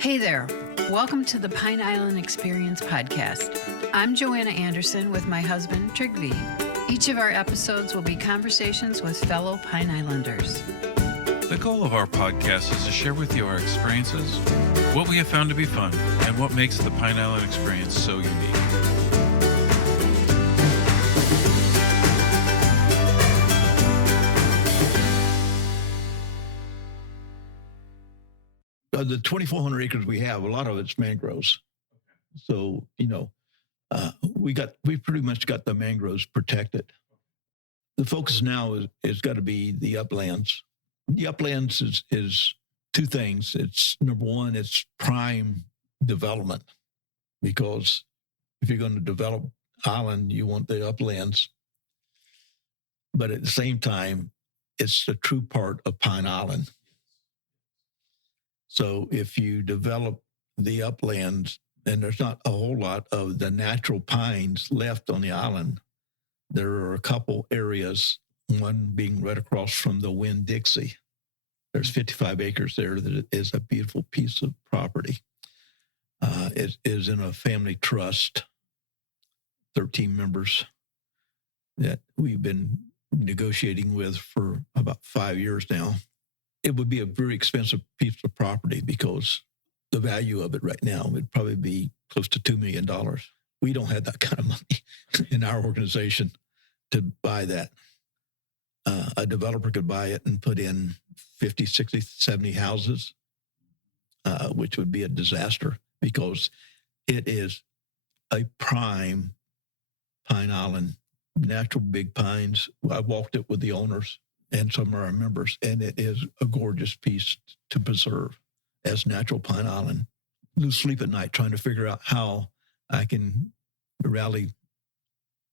Hey there. Welcome to the Pine Island Experience podcast. I'm Joanna Anderson with my husband, Trygve. Each of our episodes will be conversations with fellow Pine Islanders. The goal of our podcast is to share with you our experiences, what we have found to be fun, and what makes the Pine Island experience so unique. The 2,400 acres we have, a lot of it's mangroves. So, we pretty much got the mangroves protected. The focus now is got to be the uplands. The uplands is two things. It's number one, it's prime development, because if you're going to develop island, you want the uplands. But at the same time, it's the true part of Pine Island. So if you develop the uplands, and there's not a whole lot of the natural pines left on the island, there are a couple areas, one being right across from the Winn-Dixie. There's 55 acres there that is a beautiful piece of property. It is in a family trust, 13 members that we've been negotiating with for about 5 years now. It would be a very expensive piece of property because the value of it right now would probably be close to $2 million. We don't have that kind of money in our organization to buy that. A developer could buy it and put in 50, 60, 70 houses, which would be a disaster because it is a prime Pine Island, natural big pines. I walked it with the owners and some of our members, and it is a gorgeous piece to preserve as natural Pine Island. Lose sleep at night trying to figure out how I can rally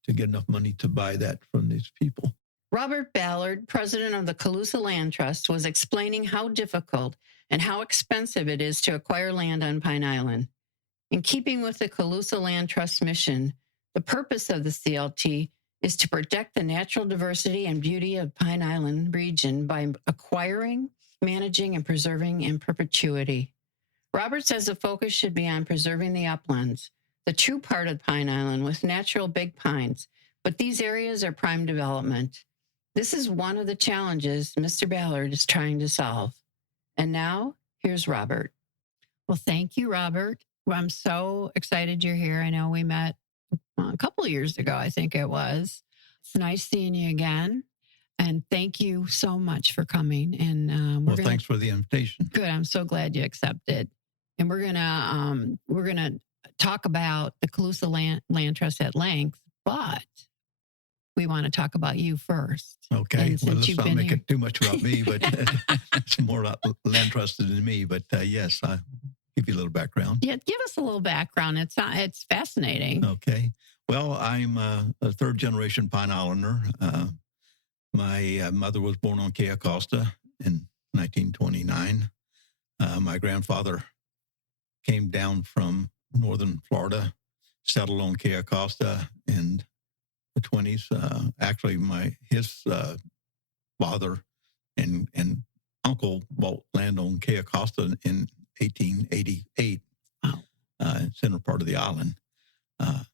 to get enough money to buy that from these people. Robert Ballard, president of the Calusa Land Trust, was explaining how difficult and how expensive it is to acquire land on Pine Island. In keeping with the Calusa Land Trust mission, the purpose of the CLT is to protect the natural diversity and beauty of Pine Island region by acquiring, managing, and preserving in perpetuity. Robert says the focus should be on preserving the uplands, the true part of Pine Island with natural big pines, but these areas are prime development. This is one of the challenges Mr. Ballard is trying to solve. And now, here's Robert. Well, thank you, Robert. Well, I'm so excited you're here. I know we met a couple of years ago, I think it was. It's nice seeing you again. And thank you so much for coming. And Thanks for the invitation. Good. I'm so glad you accepted. And we're gonna talk about the Calusa Land Trust at length, but we want to talk about you first. Okay. Well, let's not make it too much about me, but it's more about land trusted than me. But yes, I'll give you a little background. Yeah, give us a little background. It's fascinating. Okay. Well, I'm a third-generation Pine Islander. My mother was born on Cape Costa in 1929. My grandfather came down from northern Florida, settled on Cape Costa in the 20s. Actually, his father and uncle bought land on Cape Costa in 1888, center part of the island.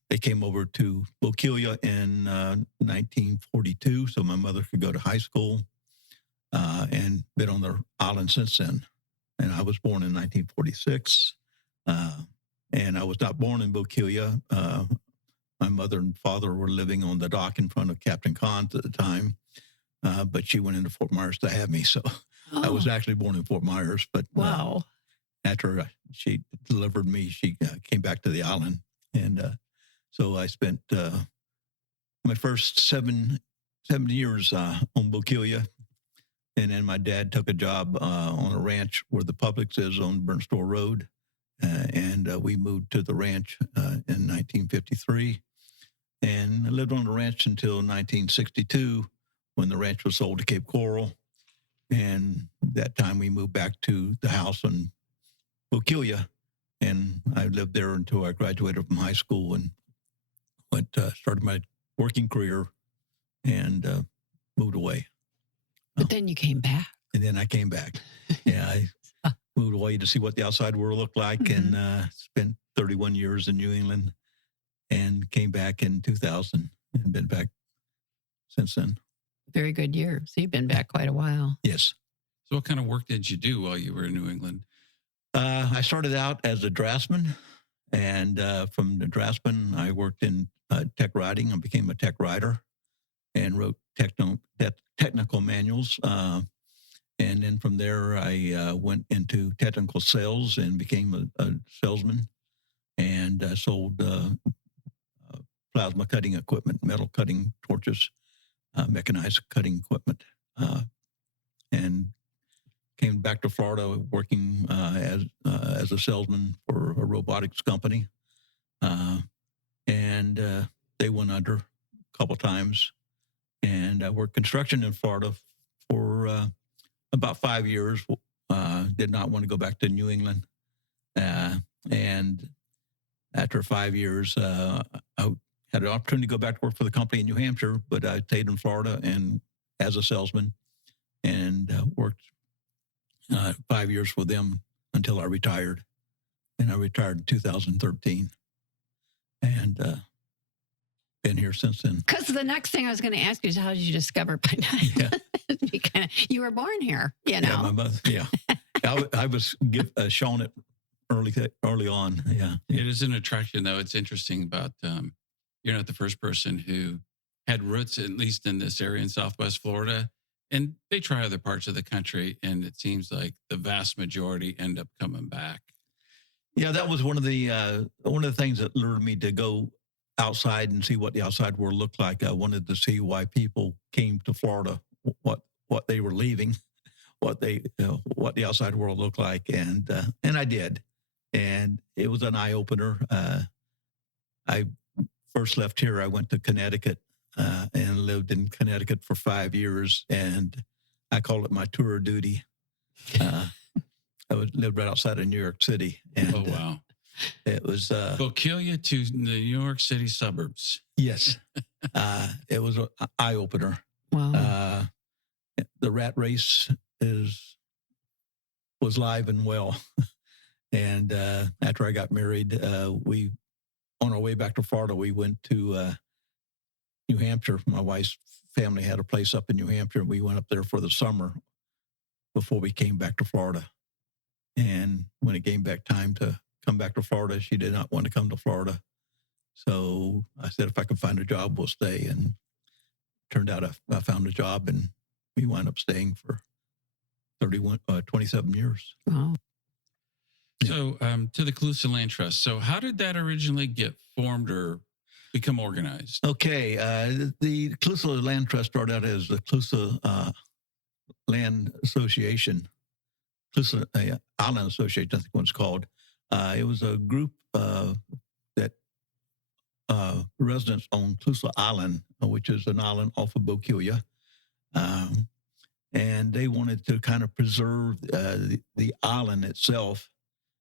They came over to Bokeelia in 1942, so my mother could go to high school, and been on the island since then. And I was born in 1946, and I was not born in Bokeelia. My mother and father were living on the dock in front of Captain Conn's at the time, but she went into Fort Myers to have me, so I was actually born in Fort Myers. But wow. After she delivered me, she came back to the island. And so I spent my first seven years on Bokeelia. And then my dad took a job on a ranch where the Publix is on Burnstore Road. And we moved to the ranch in 1953. And I lived on the ranch until 1962 when the ranch was sold to Cape Coral. And that time we moved back to the house in Bokeelia. And I lived there until I graduated from high school and started my working career and moved away. But then you came back. And then I came back. Yeah, moved away to see what the outside world looked like, and spent 31 years in New England, and came back in 2000 and been back since then. Very good year. So you've been back quite a while. Yes. So what kind of work did you do while you were in New England? I started out as a draftsman, and from the draftsman, I worked in tech writing. I became a tech writer and wrote technical manuals. And then from there, I went into technical sales and became a salesman, and sold plasma cutting equipment, metal cutting torches, mechanized cutting equipment, and came back to Florida working as a salesman for a robotics company. And they went under a couple times. And I worked construction in Florida for about 5 years. Did not want to go back to New England. And after 5 years, I had an opportunity to go back to work for the company in New Hampshire, but I stayed in Florida and as a salesman, and worked 5 years for them until I retired. And I retired in 2013, and been here since then. Because the next thing I was going to ask you is, how did you discover Pine Island? You were born here, you know. Yeah, my mother. Yeah, I was shown it early on. Yeah, It is an attraction, though. It's interesting about you're not the first person who had roots, at least in this area in Southwest Florida, and they try other parts of the country, and it seems like the vast majority end up coming back. Yeah, that was one of the things that lured me to go outside and see what the outside world looked like. I wanted to see why people came to Florida, what they were leaving, what the outside world looked like, and I did, and it was an eye opener. I first left here. I went to Connecticut and lived in Connecticut for 5 years, and I call it my tour of duty. I lived right outside of New York City, and Oh, wow. it was We'll kill you to the New York City suburbs. yes, it was an eye opener. Wow. The rat race was live and well, and after I got married, we on our way back to Florida, we went to New Hampshire. My wife's family had a place up in New Hampshire. We went up there for the summer before we came back to Florida. And when it came back time to come back to Florida, she did not want to come to Florida. So I said, if I can find a job, we'll stay. And turned out I found a job, and we wound up staying for 27 years. Wow. So to the Calusa Land Trust. So how did that originally get formed or become organized? Okay. The Calusa Land Trust started out as the Calusa Land Association, Calusa Island Association, I think it was called. It was a group that residents on Calusa Island, which is an island off of Bokeelia. And they wanted to kind of preserve the island itself,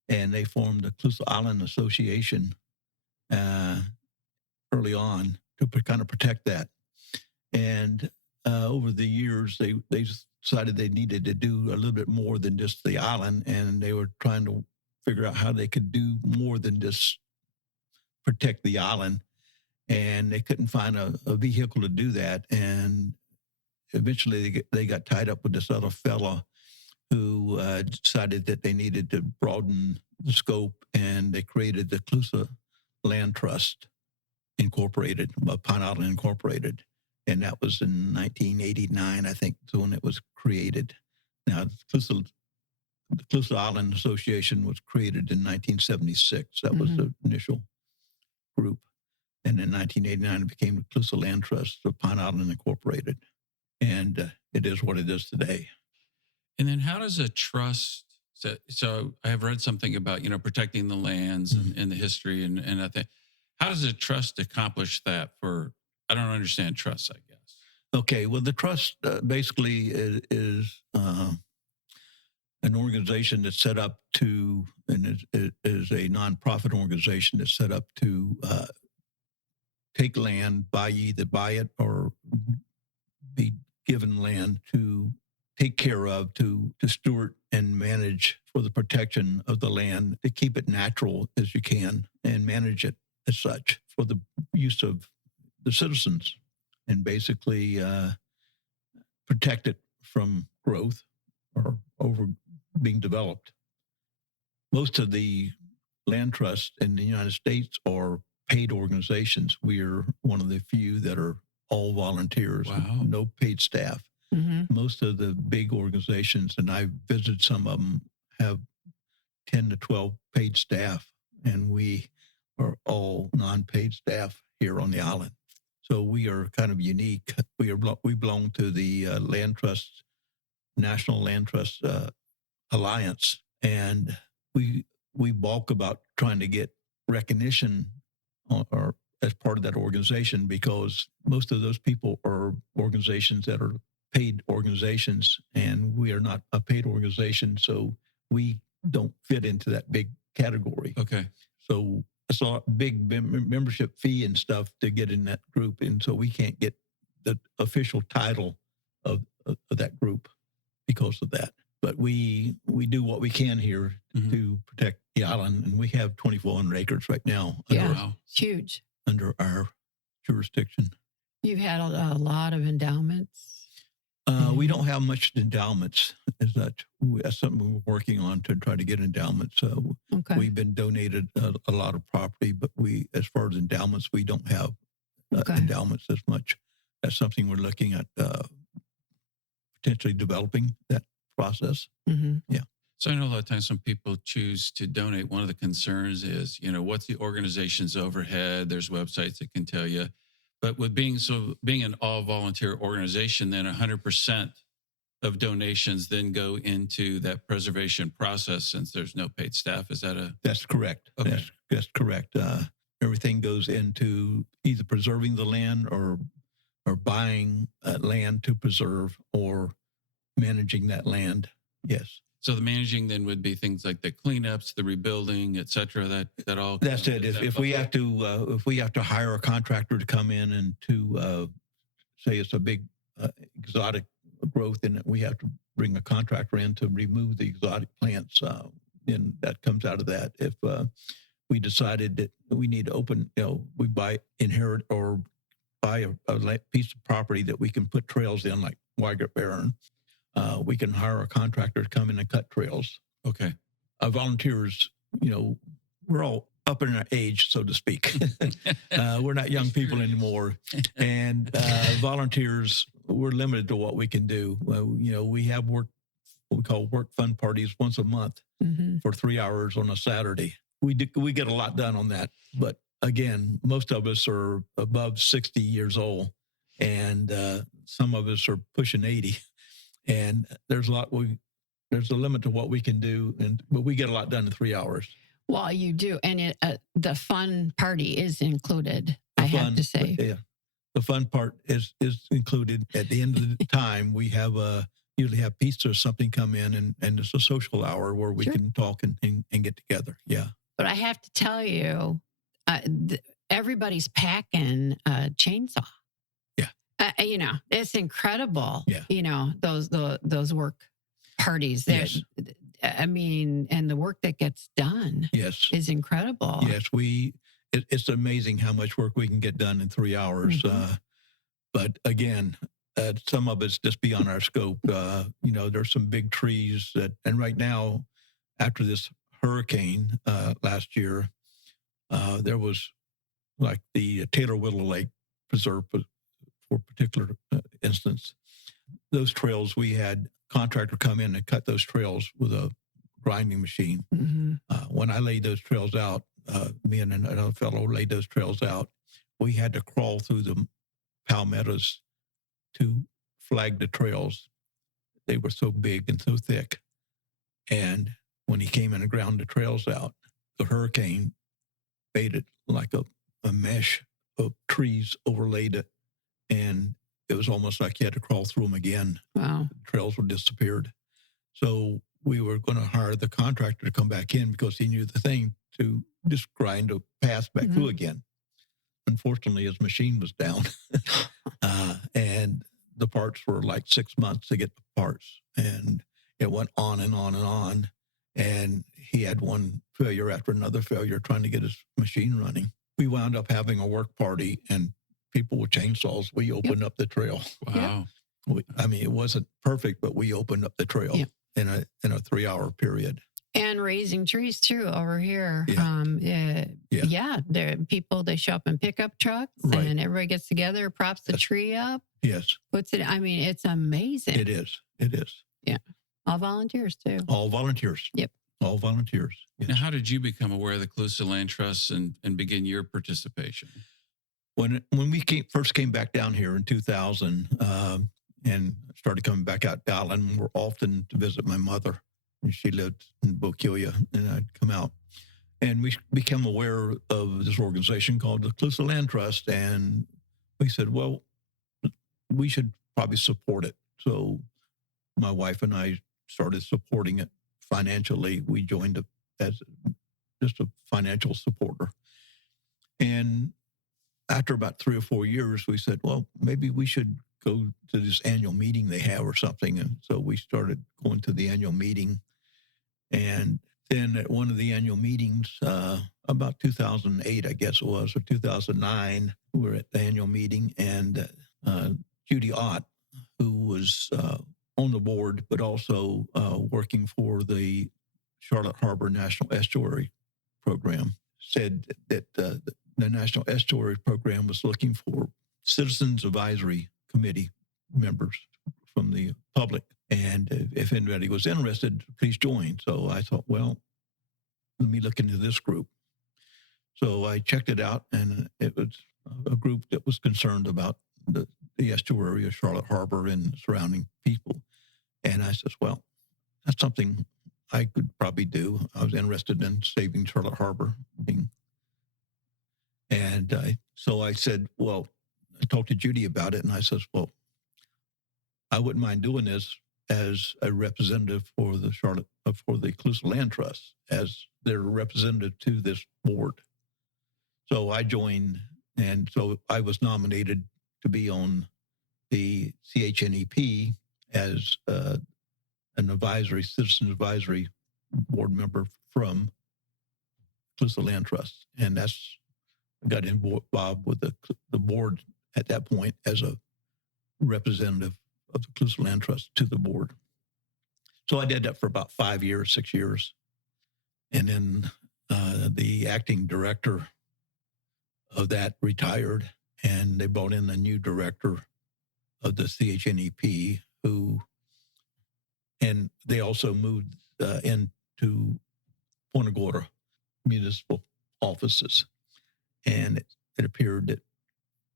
and they formed the Calusa Island Association early on to kind of protect that. And over the years, they decided they needed to do a little bit more than just the island, and they were trying to figure out how they could do more than just protect the island. And they couldn't find a vehicle to do that. And eventually they got tied up with this other fella who decided that they needed to broaden the scope, and they created the Calusa Land Trust Incorporated, Pine Island Incorporated. And that was in 1989, I think, when it was created. Now, the Calusa Island Association was created in 1976. That was the initial group. And in 1989, it became the Calusa Land Trust of Pine Island Incorporated. And it is what it is today. And then how does a trust, so I have read something about, protecting the lands and the history and I think, how does a trust accomplish that I don't understand trust, I guess. Okay, well, the trust basically is an organization that's set up to, and it is a nonprofit organization that's set up to take land, either buy it or be given land to take care of to steward and manage for the protection of the land, to keep it natural as you can and manage it as such for the use of the citizens, and basically protect it from growth or over being developed. Most of the land trusts in the United States are paid organizations. We are one of the few that are all volunteers, Wow. no paid staff. Mm-hmm. Most of the big organizations, and I visited some of them, have 10 to 12 paid staff, and we are all non-paid staff here on the island. So we are kind of unique. We belong to the Land Trust, National Land Trust Alliance, and we balk about trying to get recognition or as part of that organization, because most of those people are organizations that are paid organizations, and we are not a paid organization, so we don't fit into that big category. Okay. So it's a big membership fee and stuff to get in that group, and so we can't get the official title of that group because of that. But we do what we can here to protect the island, and we have 2,400 acres right now Yeah, it's huge. under our jurisdiction. You've had a lot of endowments. We don't have much endowments as such. That's something we're working on to try to get endowments. Okay. We've been donated a lot of property, but as far as endowments, we don't have endowments as much. That's something we're looking at potentially developing that process. Mm-hmm. Yeah. So I know a lot of times when people choose to donate, one of the concerns is, what's the organization's overhead? There's websites that can tell you. But with being an all volunteer organization, then 100% of donations then go into that preservation process, since there's no paid staff. Is that That's correct. Okay. That's correct. Everything goes into either preserving the land or buying land to preserve, or managing that land. Yes. So the managing then would be things like the cleanups, the rebuilding, et cetera. That all. That's it. If we have to hire a contractor to come in and to say it's a big exotic growth, and we have to bring a contractor in to remove the exotic plants, then that comes out of that. If we decided that we need to open, we inherit or buy a piece of property that we can put trails in, like Wygert Barren, we can hire a contractor to come in and cut trails. Okay. Volunteers, we're all up in our age, so to speak. We're not young people anymore. And volunteers, we're limited to what we can do. We have what we call work fun parties once a month for 3 hours on a Saturday. We get a lot done on that. But again, most of us are above 60 years old, and some of us are pushing 80. And there's a limit to what we can do, but we get a lot done in 3 hours. Well, you do, and the fun party is included. I have to say, yeah, the fun part is included. At the end of the time, we have usually have pizza or something come in, and it's a social hour where we can talk and get together. Yeah, but I have to tell you, everybody's packing a chainsaw. It's incredible. Yeah. Those work parties. Yes. I mean, and the work that gets done. Yes. Is incredible. Yes, it's amazing how much work we can get done in 3 hours. But again, some of it's just beyond our scope. There's some big trees and right now, after this hurricane last year, there was like the Taylor Whittle Lake Preserve for particular instance. Those trails, we had contractor come in and cut those trails with a grinding machine. When I laid those trails out, me and another fellow laid those trails out, we had to crawl through the palmettos to flag the trails. They were so big and so thick. And when he came in and ground the trails out, the hurricane made it like a mesh of trees overlaid it. And it was almost like you had to crawl through them again. Wow. The trails were disappeared. So we were going to hire the contractor to come back in because he knew the thing to just grind a path back through again. Unfortunately, his machine was down. And the parts were like 6 months to get the parts. And it went on and on and on. And he had one failure after another failure trying to get his machine running. We wound up having a work party, and people with chainsaws, we opened up the trail. Wow. I mean, it wasn't perfect, but we opened up the trail in a 3-hour period. And raising trees too over here. Yeah. There are people, they show up in pickup trucks, Right. and everybody gets together, props the tree up, Yes, puts it. I mean, it's amazing. it is. It is. All volunteers too. All volunteers. Yep. All volunteers. Yes. Now, how did you become aware of the Calusa Land Trust and begin your participation? When we first came back down here in 2000 and started coming back out to Allen, more often to visit my mother. She lived in Bokeelia, and I'd come out. And we became aware of this organization called the Calusa Land Trust, and we said, well, we should probably support it. So my wife and I started supporting it financially. We joined it as just a financial supporter. And after about 3 or 4 years, we said, well, maybe we should go to this annual meeting they have or something. And so we started going to the annual meeting. And then at one of the annual meetings, about 2008, I guess it was, or 2009, we were at the annual meeting, and Judy Ott, who was on the board, but also working for the Charlotte Harbor National Estuary Program, said that the National Estuary Program was looking for Citizens Advisory Committee members from the public. And if anybody was interested, please join. So I thought, well, let me look into this group. So I checked it out, and it was a group that was concerned about the estuary of Charlotte Harbor and surrounding people. And I said, well, that's something I could probably do. I was interested in saving Charlotte Harbor. So I said, well, I talked to Judy about it, and I said, well, I wouldn't mind doing this as a representative for the Calusa Land Trust, as their representative to this board. So I joined, and so I was nominated to be on the CHNEP as an citizen advisory board member from Calusa Land Trust. And I got involved with the board at that point as a representative of the Calusa Land Trust to the board. So I did that for about 5 years, 6 years. And then the acting director of that retired, and they brought in a new director of the CHNEP and they also moved into Punta Gorda municipal offices. And it appeared that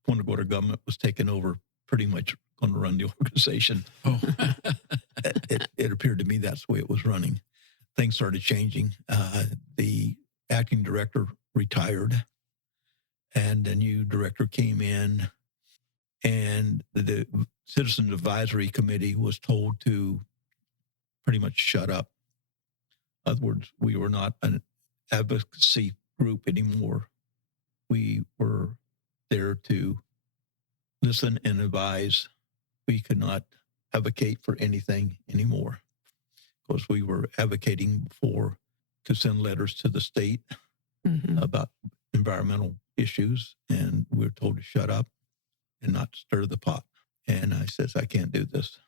Punta Gorda government was taking over, pretty much going to run the organization. Oh, It appeared to me that's the way it was running. Things started changing. The acting director retired, and a new director came in, and the Citizen Advisory Committee was told to pretty much shut up. In other words, we were not an advocacy group anymore. We were there to listen and advise. We could not advocate for anything anymore, because we were advocating to send letters to the state about environmental issues, and we were told to shut up and not stir the pot. And I says, I can't do this.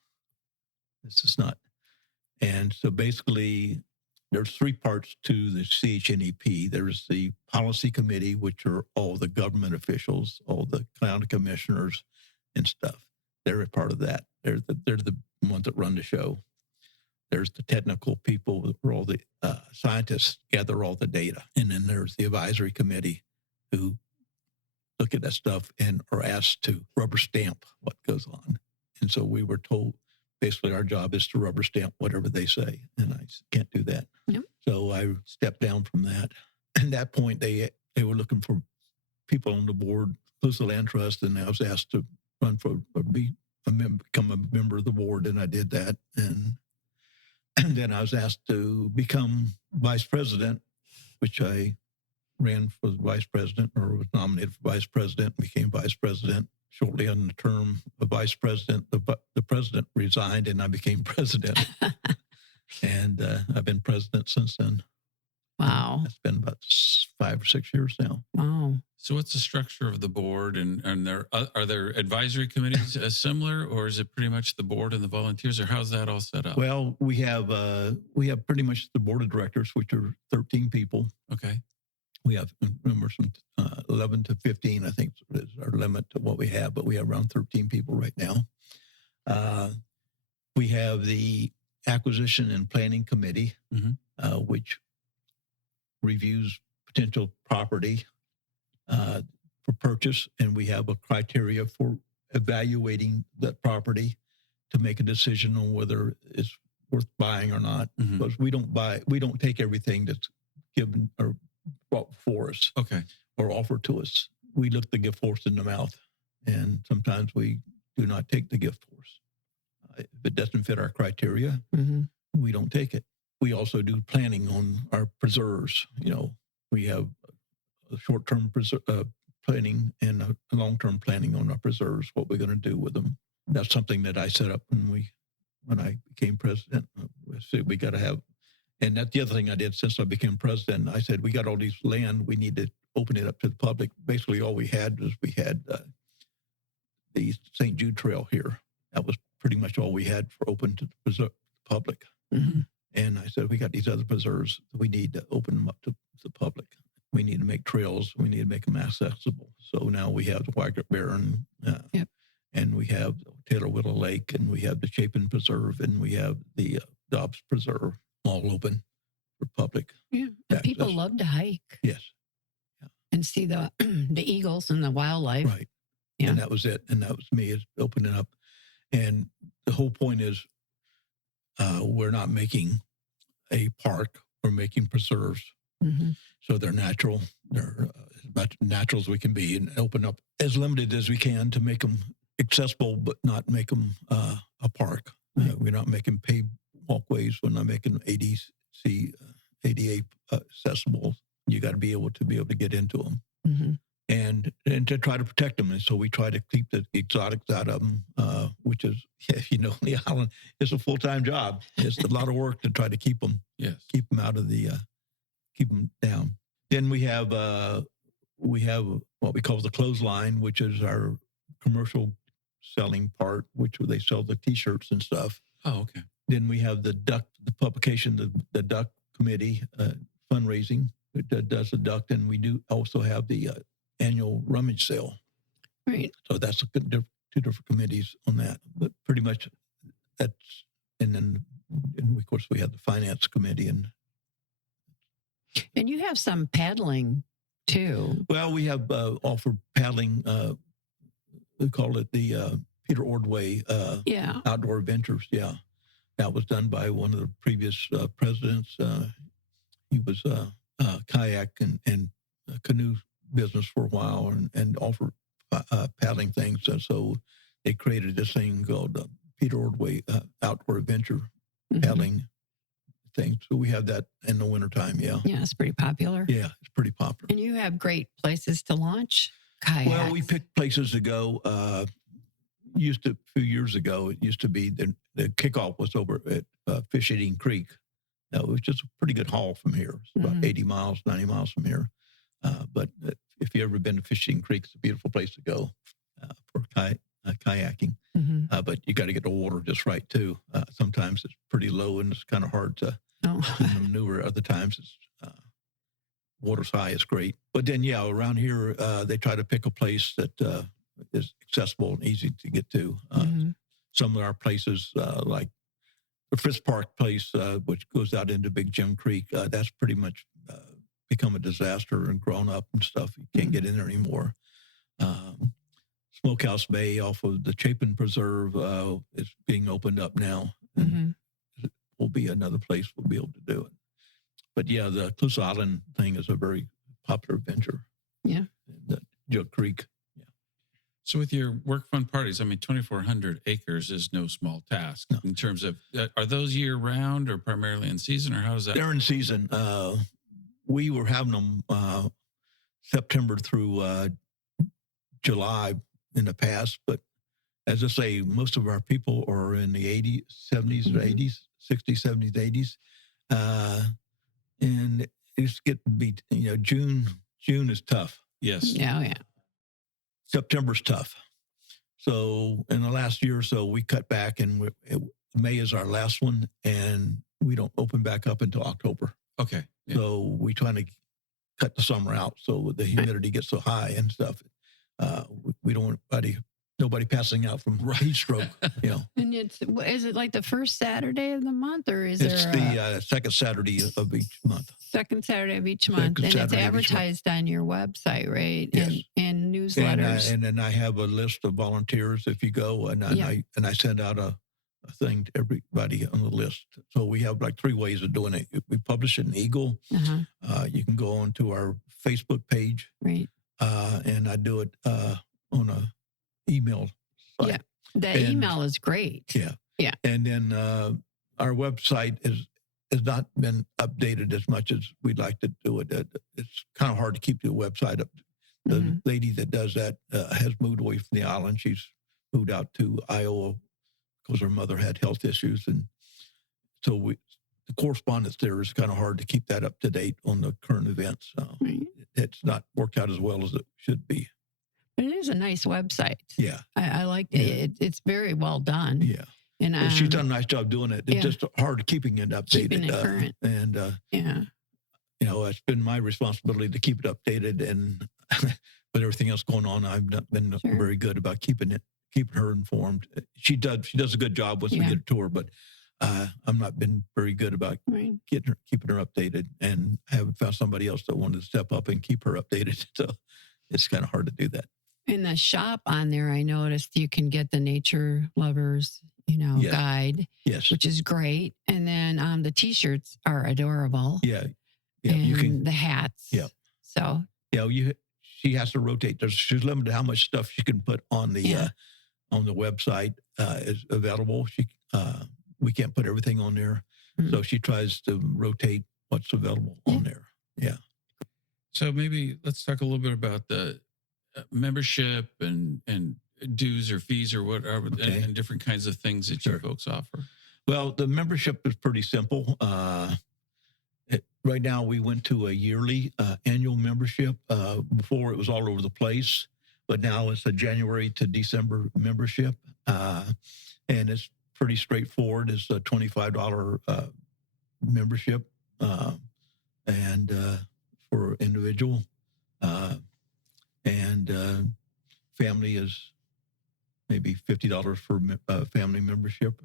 This is not. And so basically, there's 3 parts to the CHNEP. There's the policy committee, which are all the government officials, all the county commissioners and stuff. They're a part of that. They're the ones that run the show. There's the technical people, where all the scientists gather all the data. And then there's the advisory committee, who look at that stuff and are asked to rubber stamp what goes on. And so we were told, basically our job is to rubber stamp whatever they say. And I can't do that. Yep. So I stepped down from that. At that point, they were looking for people on the board, Calusa Land Trust, and I was asked to run become a member of the board, and I did that. And then I was asked to become vice president, which I ran for vice president, or was nominated for vice president, became vice president. shortly on the term of vice president, the president resigned and I became president. And I've been president since then. Wow. It's been about 5 or 6 years now. Wow. So what's the structure of the board, and are there advisory committees similar, or is it pretty much the board and the volunteers, or how's that all set up? Well, we have pretty much the board of directors, which are 13 people. Okay. We have members from 11 to 15, I think is our limit to what we have, but we have around 13 people right now. We have the acquisition and planning committee, which reviews potential property for purchase, and we have a criteria for evaluating that property to make a decision on whether it's worth buying or not. Because we don't take everything that's given or brought for us, or offered to us. We look the gift horse in the mouth, and sometimes we do not take the gift horse. If it doesn't fit our criteria, we don't take it. We also do planning on our preserves. We have a short-term planning and a long-term planning on our preserves, what we're going to do with them. That's something that I set up when I became president. I said we got to have, and that's the other thing I did since I became president. I said, we got all these land, we need to open it up to the public. Basically, all we had the St. Jude Trail here. That was pretty much all we had for open to the public. And I said, we got these other preserves. We need to open them up to the public. We need to make trails. We need to make them accessible. So now we have the Wygert Barren, and we have Taylor Willow Lake, and we have the Chapin Preserve, and we have the Dobbs Preserve, all open for public. Yeah, and people love to hike. Yes. And see the eagles and the wildlife. Right. Yeah. And that was it. And that was me, is opening up. And the whole point is we're not making a park. We're making preserves. So they're natural. They're as much natural as we can be, and open up as limited as we can to make them accessible, but not make them a park. We're not making paved walkways. We're not making ADA accessible. You got to be able to get into them, and to try to protect them. And so we try to keep the exotics out of them, which is, if you know, on the island, it's a full-time job. It's a lot of work to try to keep them. Yes. Keep them out of the, keep them down. Then we have what we call the clothesline, which is our commercial selling part, which they sell the T-shirts and stuff. Oh, okay. Then we have the publication, the duck committee, fundraising, that does the duck. And we do also have the annual rummage sale. Right. So that's two different committees on that. But pretty much that's, and then of course we have the finance committee. And you have some paddling too. Well, we have offered paddling. We call it the Peter Ordway Outdoor Adventures. Yeah, that was done by one of the previous presidents. He was kayak and canoe business for a while, and offered paddling things. So they created this thing called Peter Ordway Outdoor Adventure paddling thing. So we have that in the wintertime. Yeah, it's pretty popular. Yeah, it's pretty popular. And you have great places to launch kayaks. Well, we picked places to go. A few years ago, it used to be the kickoff was over at Fish Eating Creek. It was just a pretty good haul from here. It's about 80 miles, 90 miles from here. But if you've ever been to Fish Eating Creek, it's a beautiful place to go for kayaking. But you got to get the water just right too. Sometimes it's pretty low and it's kind of hard to maneuver. Other times it's water's high. It's great. But then, around here, they try to pick a place that is accessible and easy to get to. Some of our places, like the Fritz Park place, which goes out into Big Jim Creek, that's pretty much become a disaster and grown up and stuff. You can't get in there anymore. Smokehouse Bay off of the Chapin Preserve is being opened up now. It will be another place we'll be able to do it. But the Calusa Island thing is a very popular venture. Yeah. The Jug Creek. Yeah. So with your work fund parties, I mean, 2,400 acres is no small task in terms of, are those year round or primarily in season, or how is that? They're in season. We were having them September through July in the past. But as I say, most of our people are in the 80s, 70s, or 80s, 60s, 70s, 80s. And it's getting to be, June is tough. Yes. Yeah. September's tough. So in the last year or so, we cut back, and May is our last one, and we don't open back up until October. Okay. Yeah. So we trying to cut the summer out so the humidity gets so high and stuff. We don't want nobody passing out from heat stroke, And is it like the first Saturday of the month, or is It's there the second Saturday of each month. second Saturday of each Second month? And it's Saturday of each month. advertised on your website, right? Yes. And newsletters. And then I have a list of volunteers if you go, and I send out a thing to everybody on the list. So we have like 3 ways of doing it. We publish it in Eagle. Uh-huh. You can go onto our Facebook page, Right. and I do it on a email site. Yeah. The email is great. Yeah. Yeah. And then our website has not been updated as much as we'd like to do it. It's kind of hard to keep the website up. The lady that does that has moved away from the island. She's moved out to Iowa because her mother had health issues. And so the correspondence there is kind of hard to keep that up to date on the current events. So it's not worked out as well as it should be. But it is a nice website. Yeah. I like it. It's very well done. Yeah. And she's done a nice job doing it. It's just hard keeping it updated. Keeping it current. And, it's been my responsibility to keep it updated. And with everything else going on, I've not been very good about keeping her informed. She does a good job once we get it to her, but I've not been very good about keeping her updated, and I haven't found somebody else that wanted to step up and keep her updated. So it's kind of hard to do that. In the shop on there, I noticed you can get the nature lovers, guide, which is great. And then the T-shirts are adorable. Yeah. And you can the hats. Yeah. So she has to rotate. She's limited how much stuff she can put on the website is available. We can't put everything on there, so she tries to rotate what's available on there. Yeah. So maybe let's talk a little bit about the membership and dues or fees or whatever, and different kinds of things that you folks offer. Well, the membership is pretty simple. Right now, we went to a yearly annual membership. Before, it was all over the place, but now it's a January to December membership, and it's pretty straightforward. It's a $25 membership, and for individual, and family is maybe $50 for family membership,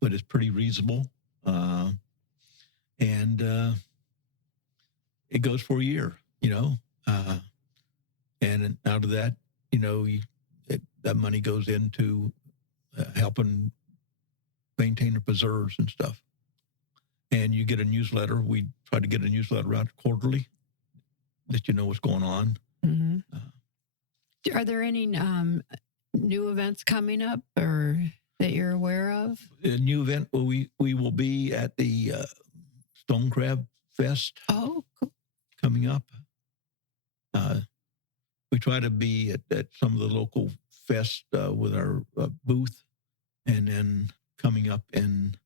but it's pretty reasonable. And it goes for a year, and out of that, that money goes into helping maintain the preserves and stuff. And you get a newsletter. We try to get a newsletter out quarterly, let you know what's going on. Are there any new events coming up or that you're aware of? A new event, well, we will be at the Stone Crab Fest. Oh, cool. Coming up. We try to be at some of the local fests with our booth, and then coming up in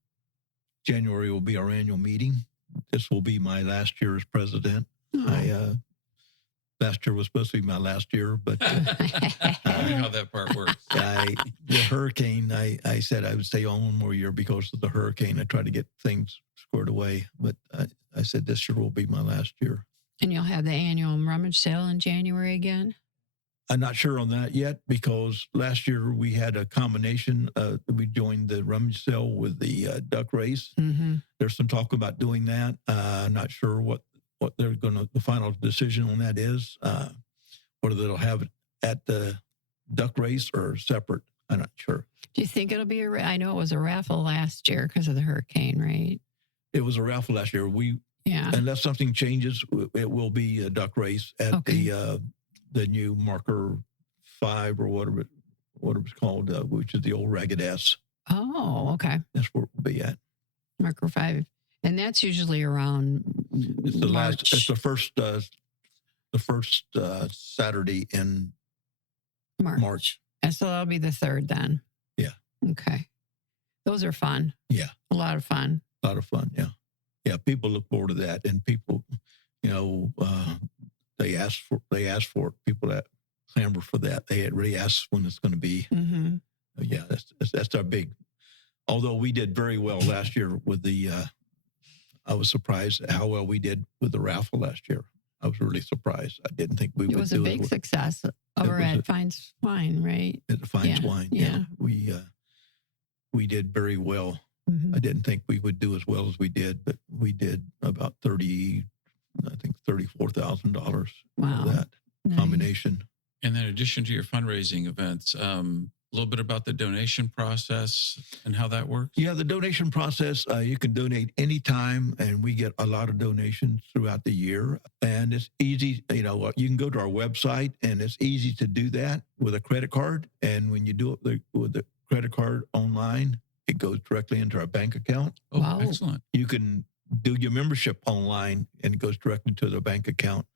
January will be our annual meeting. This will be my last year as president. Last year was supposed to be my last year, but I don't know how that part works. The hurricane, I said I would stay on one more year because of the hurricane. I tried to get things squared away, but I said this year will be my last year. And you'll have the annual rummage sale in January again? I'm not sure on that yet, because last year we had a combination. We joined the rummage sale with the duck race. There's some talk about doing that. I'm not sure what they're the final decision on that is, whether they'll have it at the duck race or separate. I'm not sure. Do you think it'll be I know it was a raffle last year because of the hurricane, right? It was a raffle last year. Unless something changes, it will be a duck race at the new Marker 5 or whatever it was called, which is the old Ragged S. Oh, okay. That's where we'll be at. Marker 5. And that's usually around It's the March. It's the first Saturday in March. And so that'll be the 3rd then. Yeah. Okay. Those are fun. Yeah. A lot of fun. A lot of fun. Yeah. Yeah. People look forward to that. And people, they ask for it. People that clamor for that, they really ask when it's going to be. Mm-hmm. Yeah. That's our big, although we did very well last year with the, I was surprised at how well we did with the raffle last year. I was really surprised. I didn't think we would do it. It was a big success over at Fines Wine, right? At the Fines Wine. Yeah. We did very well. Mm-hmm. I didn't think we would do as well as we did, but we did about $34,000 Wow. for that combination. And in addition to your fundraising events, a little bit about the donation process and how that works. Yeah, the donation process, you can donate anytime, and we get a lot of donations throughout the year. And it's easy, you can go to our website, and it's easy to do that with a credit card. And when you do it with the credit card online, it goes directly into our bank account. Oh, Wow. excellent. You can do your membership online, and it goes directly to the bank account.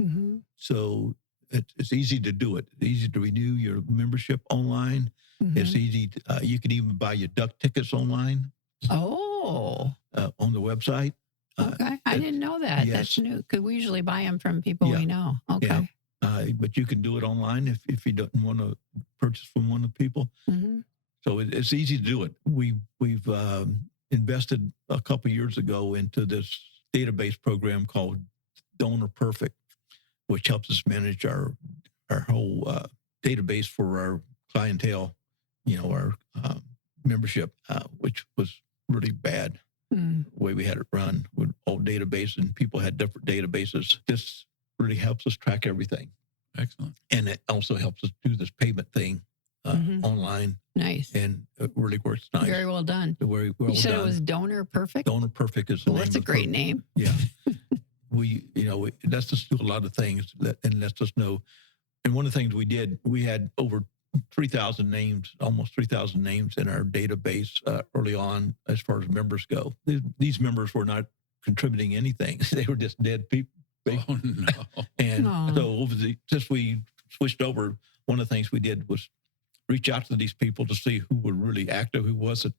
Mm-hmm. So it's easy to do it. It's easy to renew your membership online. Mm-hmm. It's easy. You can even buy your duck tickets online Oh, on the website. okay. I didn't know that. yes. That's new because we usually buy them from people Yeah. we know. Okay. But you can do it online if you don't want to purchase from one of the people. Mm-hmm. So it's easy to do it. We've invested a couple years ago into this database program called Donor Perfect, which helps us manage our whole database for our clientele, our membership, which was really bad Mm. the way we had it run with old database, and people had different databases. This really helps us track everything. Excellent. And it also helps us do this payment thing Mhm. online, Nice. and it really works nice. Very well done. Very well You said done. it was Donor Perfect? Donor Perfect is the Well, name that's a of the great program. name. Yeah. We lets us do a lot of things and lets us know. And one of the things we did, we had over 3,000 names, almost 3,000 names in our database early on as far as members go. These members were not contributing anything. They were just dead people. Oh, no. And Aw. so since we switched over, one of the things we did was reach out to these people to see who were really active, who wasn't.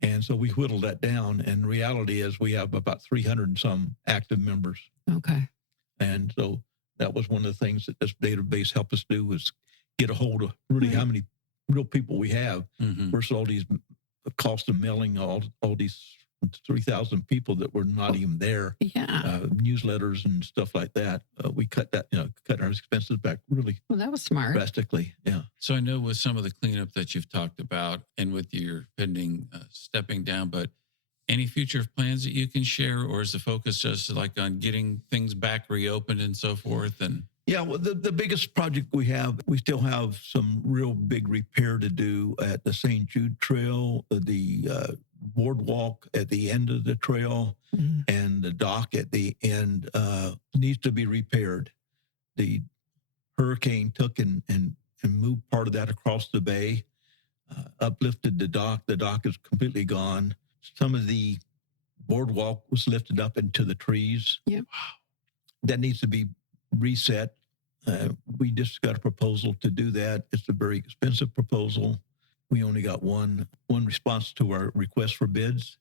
And so we whittled that down. And reality is we have about 300 and some active members. Okay. And so that was one of the things that this database helped us do, was get a hold of really how many real people we have Mhm. versus all these cost of mailing all these 3,000 people that were not even there, Yeah. newsletters and stuff like that. We cut our expenses back really Well, that was smart. drastically. Yeah. So I know with some of the cleanup that you've talked about and with your pending stepping down, but any future plans that you can share, or is the focus just like on getting things back reopened and so forth? And Yeah, well, the biggest project we still have some real big repair to do at the St. Jude Trail, the boardwalk at the end of the trail, Mhm. and the dock at the end needs to be repaired. The hurricane took and moved part of that across the bay, uplifted the dock. The dock is completely gone. Some of the boardwalk was lifted up into the trees. Yep. That needs to be reset. We just got a proposal to do that. It's a very expensive proposal. We only got one response to our request for bids,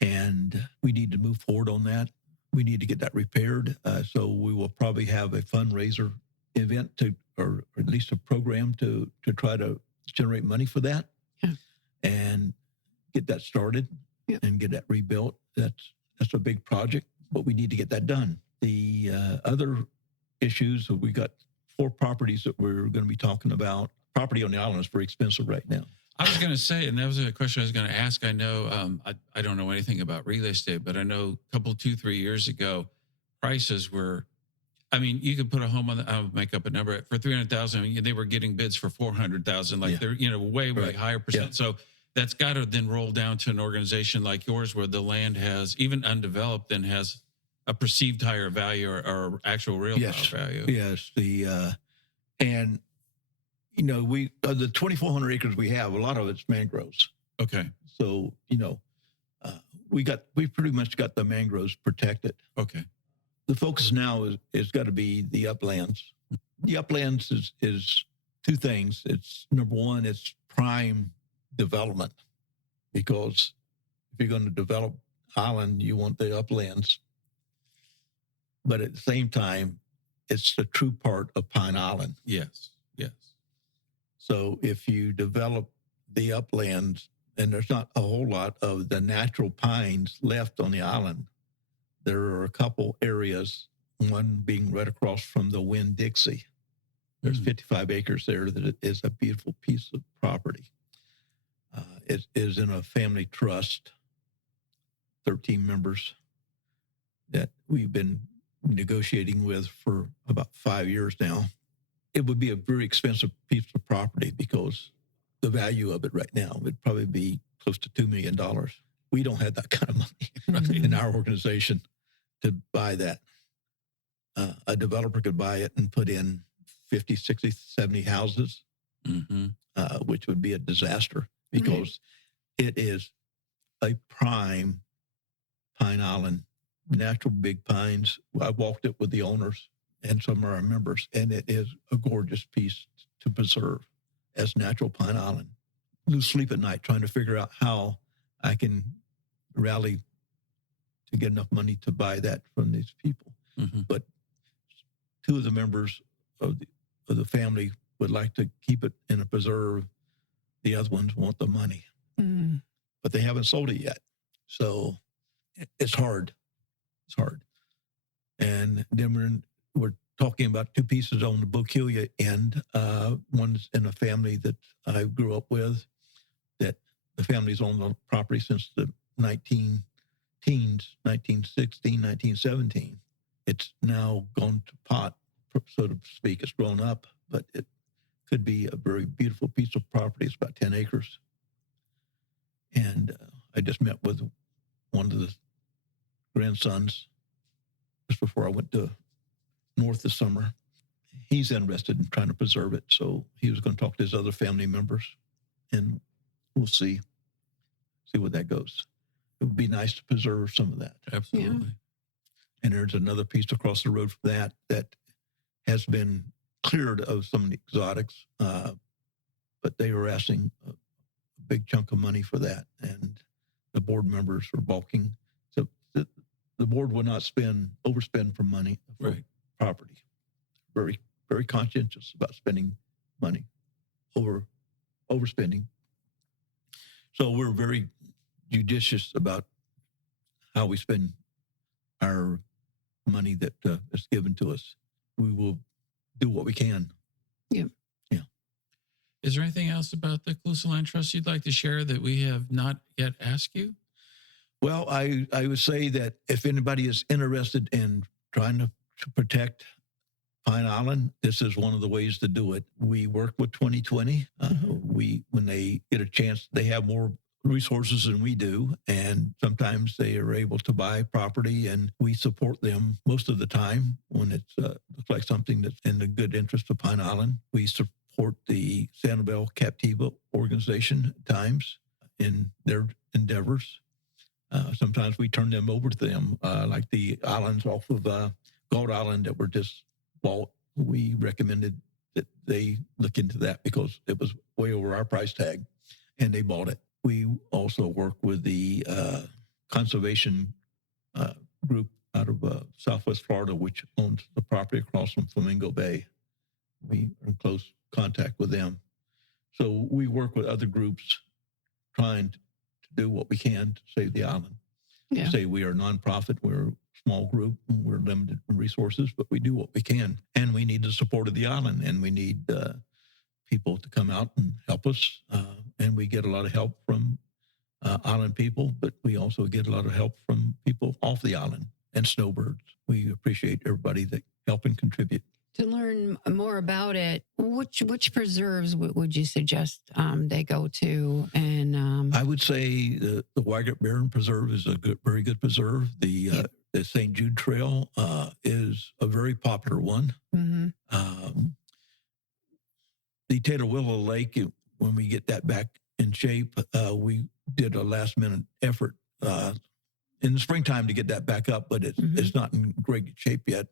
and we need to move forward on that. We need to get that repaired. So we will probably have a fundraiser event or at least a program to try to generate money for that. Yeah. And get that started. Yeah. And get that rebuilt. That's a big project, but we need to get that done. The other issues, we got 4 properties that we're going to be talking about. Property on the island is very expensive right now. I was going to say, and that was a question I was going to ask. I know I don't know anything about real estate, but I know a couple, 2-3 years ago, prices were, I mean, you could put a home on I'll make up a number for 300,000. I mean, they were getting bids for 400,000, like they're, way Right. higher percent. Yeah. So that's got to then roll down to an organization like yours where the land has, even undeveloped, then has a perceived higher value or actual real value. Yes. And we the 2,400 acres we have, a lot of it's mangroves. Okay. So we pretty much got the mangroves protected. Okay. The focus now is got to be the uplands. The uplands is two things. It's number one, it's prime development, because if you're going to develop island, you want the uplands. But at the same time, it's the true part of Pine Island. Yes. Yes. So if you develop the uplands, and there's not a whole lot of the natural pines left on the island, there are a couple areas, one being right across from the Winn-Dixie. There's 55 acres there that is a beautiful piece of property. It is in a family trust, 13 members that we've been negotiating with for about 5 years now. It would be a very expensive piece of property because the value of it right now would probably be close to $2 million. We don't have that kind of money in our organization to buy that. A developer could buy it and put in 50, 60, 70 houses, which would be a disaster because it is a prime Pine Island, natural big pines. I walked it with the owners and some of our members, and it is a gorgeous piece to preserve as natural Pine Island. Lose sleep at night trying to figure out how I can rally to get enough money to buy that from these people. But two of the members of the family would like to keep it in a preserve. The other ones want the money, but they haven't sold it yet. So it's hard. It's hard. And then we're talking about two pieces on the Bokeelia end. One's in a family that I grew up with, that the family's owned the property since the 1916, 1917. It's now gone to pot, so to speak. It's grown up, but it could be a very beautiful piece of property. It's about 10 acres. And I just met with one of the grandsons just before I went to North this summer. He's interested in trying to preserve it. So he was going to talk to his other family members, and we'll see what that goes. It would be nice to preserve some of that. Absolutely. Yeah. And there's another piece across the road from that has been cleared of some of the exotics, but they were asking a big chunk of money for that, and the board members were balking. So the board would not overspend for money for property. Very, very conscientious about spending money, overspending. So we're very judicious about how we spend our money that is given to us. We will do what we can. Yeah. Yeah. Is there anything else about the Calusa Land Trust you'd like to share that we have not yet asked you? Well, I would say that if anybody is interested in trying to protect Pine Island, this is one of the ways to do it. We work with 2020. When they get a chance, they have more resources than we do, and sometimes they are able to buy property, and we support them most of the time when it looks like something that's in the good interest of Pine Island. We support the Sanibel Captiva organization at times in their endeavors. Sometimes we turn them over to them, like the islands off of Gold Island that were just bought. We recommended that they look into that because it was way over our price tag, and they bought it. We also work with the conservation group out of Southwest Florida, which owns the property across from Flamingo Bay. We are in close contact with them. So we work with other groups trying to do what we can to save the island. Yeah. Say we are a nonprofit, we're a small group, and we're limited in resources, but we do what we can. And we need the support of the island, and we need people to come out and help us. And we get a lot of help from island people, but we also get a lot of help from people off the island and snowbirds. We appreciate everybody that help and contribute. To learn more about it, which preserves would you suggest they go to? And I would say the Wygert Barren Preserve is a very good preserve. The St. Jude Trail is a very popular one. The Taylor Willow Lake, when we get that back in shape, we did a last minute effort in the springtime to get that back up, but it's not in great shape yet.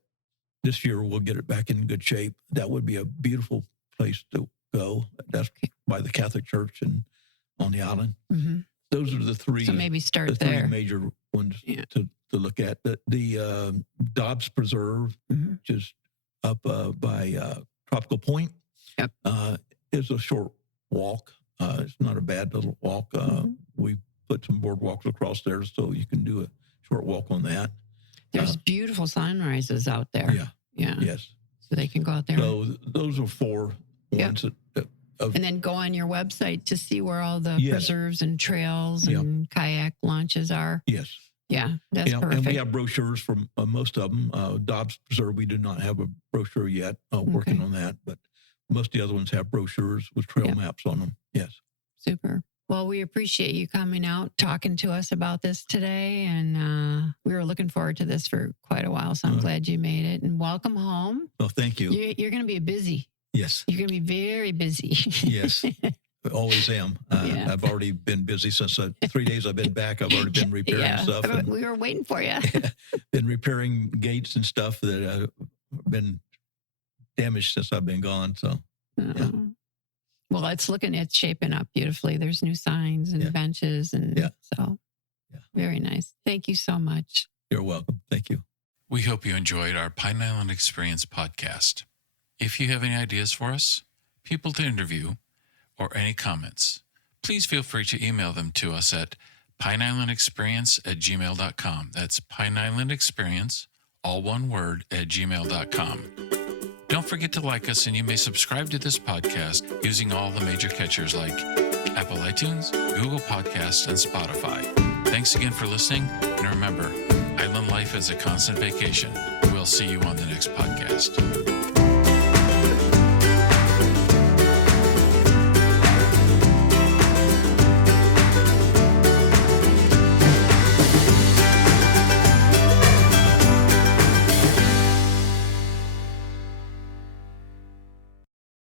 This year we'll get it back in good shape. That would be a beautiful place to go. That's by the Catholic Church and on the island. Mhm. Those are the three. So maybe the start three there. major ones Yeah. to look at. The Dobbs Preserve, Mhm. which is up by Tropical Point, Yep. is a short walk. It's not a bad little walk. Mhm. We put some boardwalks across there so you can do a short walk on that. There's beautiful sunrises out there. Yeah. Yeah. Yes. So they can go out there. So those are four Yep. ones that And then go on your website to see where all the Yes. preserves and trails Yep. and kayak launches are. yes. Yeah, that's And perfect. we have brochures from most of them. Dobbs Preserve, we do not have a brochure yet. Working Okay. on that, but most of the other ones have brochures with trail Yep. maps on them. Yes. Super. Well, we appreciate you coming out, talking to us about this today. And we were looking forward to this for quite a while. So I'm glad you made it. And welcome home. Well, thank you. You're going to be busy. Yes. You're going to be very busy. Yes. I always am. Yeah. I've already been busy since 3 days I've been back. I've already been repairing Yeah, stuff. And we were waiting for you. been repairing gates and stuff that have been damaged since I've been gone. So, yeah. Well, it's shaping up beautifully. There's new signs and Yeah. benches. And Yeah. so Yeah. very nice. Thank you so much. you're welcome. Thank you. We hope you enjoyed our Pine Island Experience podcast. If you have any ideas for us, people to interview, or any comments, please feel free to email them to us at pineislandexperience@gmail.com. That's pineislandexperience, all one word, @gmail.com. Don't forget to like us, and you may subscribe to this podcast using all the major catchers like Apple iTunes, Google Podcasts, and Spotify. Thanks again for listening, and remember, island life is a constant vacation. We'll see you on the next podcast.